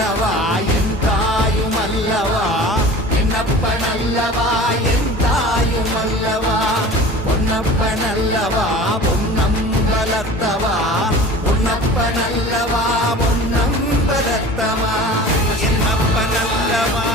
அல்லவா என் தாயும் அல்லவா என்னப்பன் அல்லவா என் தாயும் அல்லவா பொன்னப்பன் அல்லவா பொன்னம்பலத்தவா பொன்னப்பன் அல்லவா பொன்னம்பலத்தவா என்னப்பன் அல்லவா